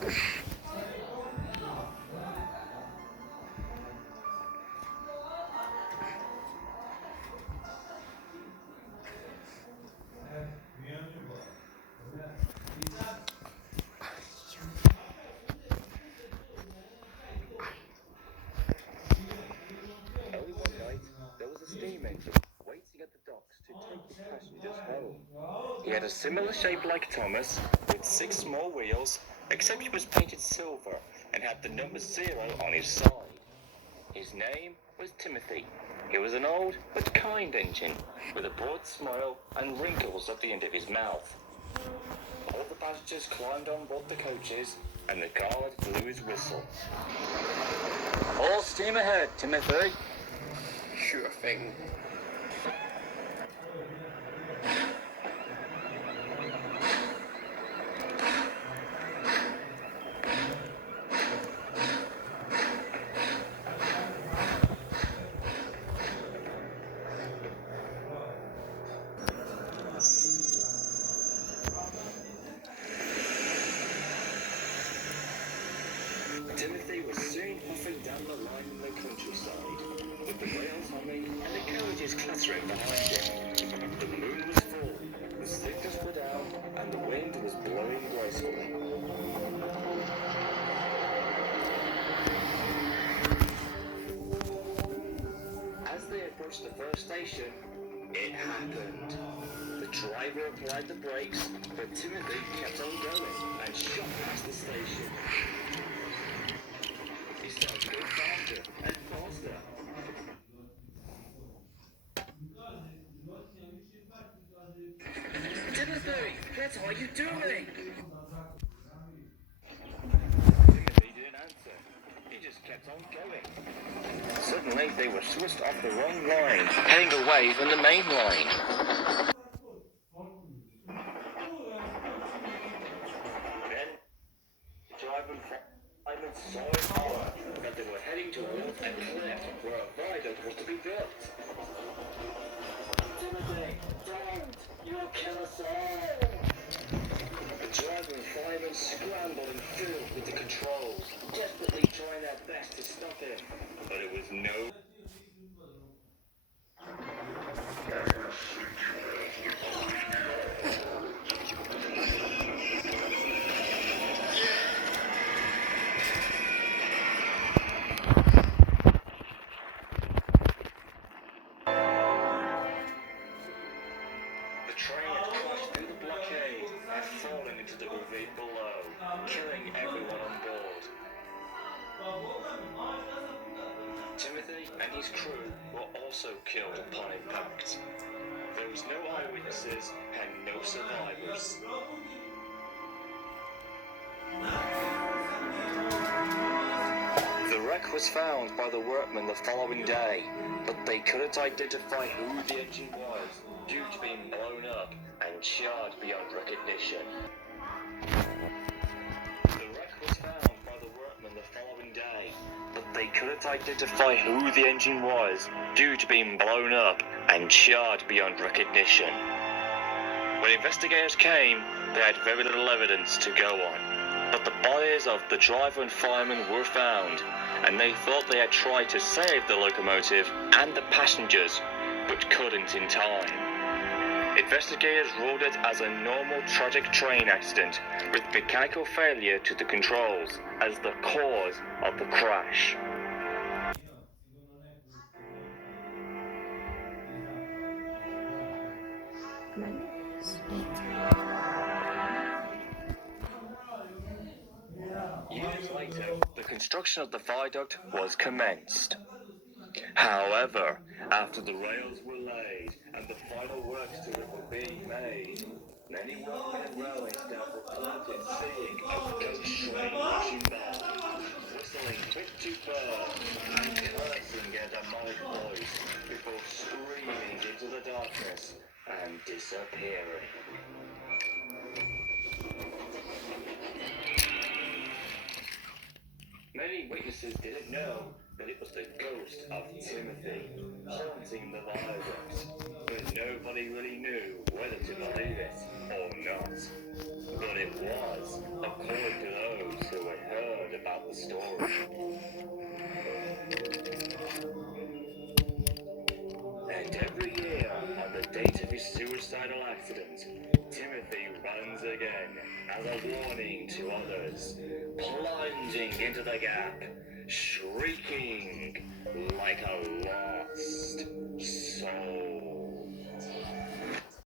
Only one night, there was a steam engine waiting at the docks to take his passengers home. He had a similar shape like Thomas, with 6 small wheels, except he was painted silver and had the number 0 on his side. His name was Timothy. He was an old but kind engine, with a broad smile and wrinkles at the end of his mouth. All the passengers climbed on board the coaches, and the guard blew his whistle. All steam ahead, Timothy. Sure thing. Timothy was soon puffing down the line in the countryside, with the rails humming and the carriages clattering behind him. The moon was full, the sleepers were down, and the wind was blowing gracefully. As they approached the first station, it happened. The driver applied the brakes, but Timothy kept on going and shot past the station. He started to go faster and faster. Timothy, what are you doing? Timothy didn't answer. He just kept on going. Suddenly, they were switched off the wrong line, heading away from the main line. Then, the driver and fireman saw in horror that they were heading towards a cliff where a viaduct was to be built. Timothy, don't! You'll kill us all! The driver and fireman scrambled and fiddled with the controls, desperately trying their best to stop him. But it was no... The train had crashed through the blockade and fallen into the ravine below, killing everyone on board. Timothy and his crew were also killed upon impact. There was no eyewitnesses and no survivors. The wreck was found by the workmen the following day, but they couldn't identify who the engine was due to being blown up and charred beyond recognition. The wreck was found by the workmen the following day, but they couldn't identify who the engine was due to being blown up and charred beyond recognition. When investigators came, they had very little evidence to go on, but the bodies of the driver and fireman were found, and they thought they had tried to save the locomotive and the passengers, but couldn't in time. Investigators ruled it as a normal tragic train accident with mechanical failure to the controls as the cause of the crash. Years later, the construction of the viaduct was commenced. However, after the rails were laid and the final works to it were being made, many workmen and railway staff reported seeing a ghost train rushing by, whistling quick to burn and cursing a demonic voice before screaming into the darkness and disappearing. Many witnesses didn't know that it was the ghost of Timothy haunting the viaduct, but nobody really knew whether to believe it or not. But it was, according to those who the story. And every year, on the date of his suicidal accident, Timothy runs again as a warning to others, plunging into the gap, shrieking like a lost soul.